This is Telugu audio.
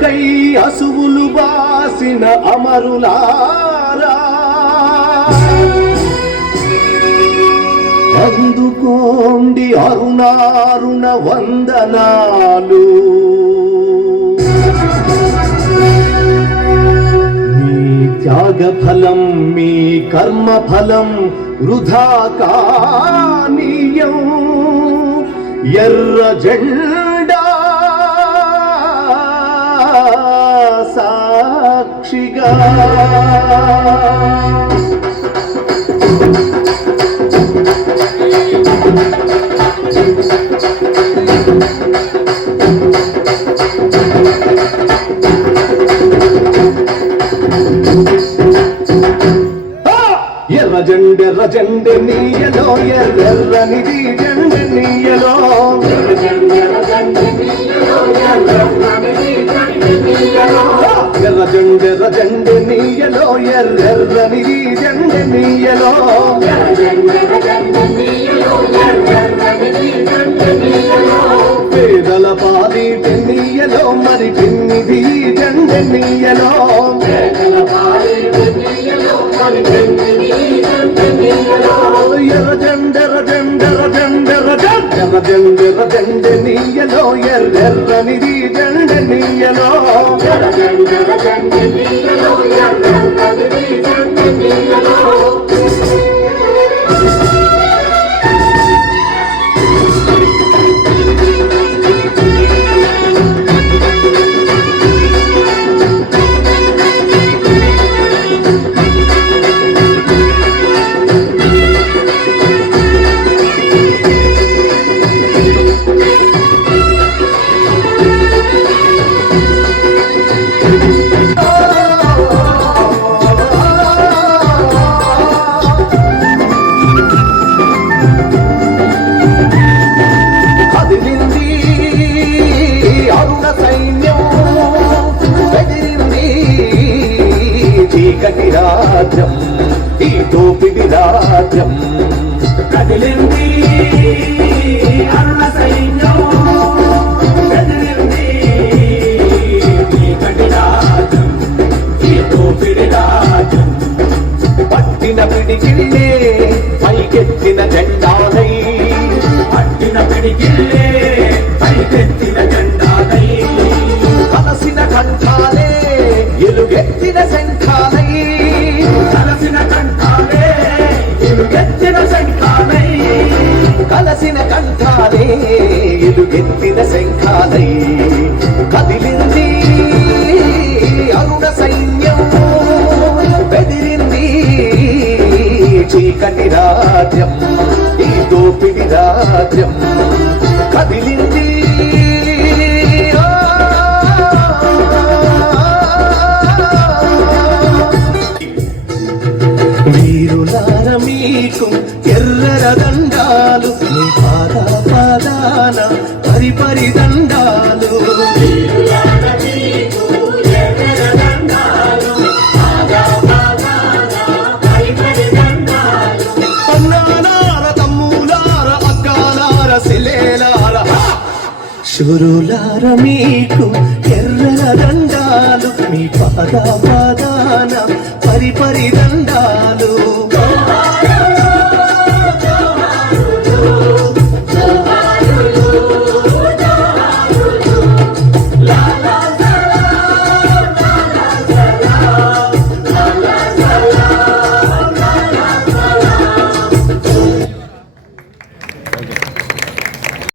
బ్రతుకై అసువులు బాసిన అమరులారా అందుకోండి అరుణారుణ వందనాలు. మీ త్యాగ ఫలం మీ కర్మ ఫలం వృధా కానీయం. ఎర్ర జెండా సాక్షిగా ఎర్ర జెండె నీయలో ఎర్రెర్రనిది జెండె నీయలో. ఎర్ర జెండె నీయలో ఎర్రెర్రనిది జెండె నీయలో. పేదల పాలిటి నీయలో మరి పిన్నిది జెండె నీయలో. ఎర్ర జెండె నీయలో ఎర్రెర్రనిది జెండె నీయలో. రాజ్యం ఈ దోపిడి రాజ్యం కదిలింది అరుణ సైన్యం. కదిలింది చీకటి రాజ్యం ఈ దోపిడి రాజ్యం. పట్టిన పిడికిల్లే పైకెత్తిన జెండాలై. పట్టిన పిడికిల్లే పైకెత్తిన జెండాలై. కలసిన కంఠాలే ఎలుగెత్తిన శంఖాలై. కలసిన కంఠాలే ఎలుగెత్తిన శంఖాలై. కలసిన కంఠాలే ఎలుగెత్తిన శంఖాలై. కదిలింది అరుణ సైన్యం. బెదిరింది చీకటి రాజ్యం ఈ దోపిడి రాజ్యం. కదిలింది వీరులార మీకు ఎర్రర దండాలు. మీ పాద పాదాన పరిపరి దండాలు. అన్నాలార తమ్ములార అక్కాలార సిలేలార శూరులార మీకు ఎర్రర దండాలు. మీ పాద పాదాన పరిపరి దండాలు.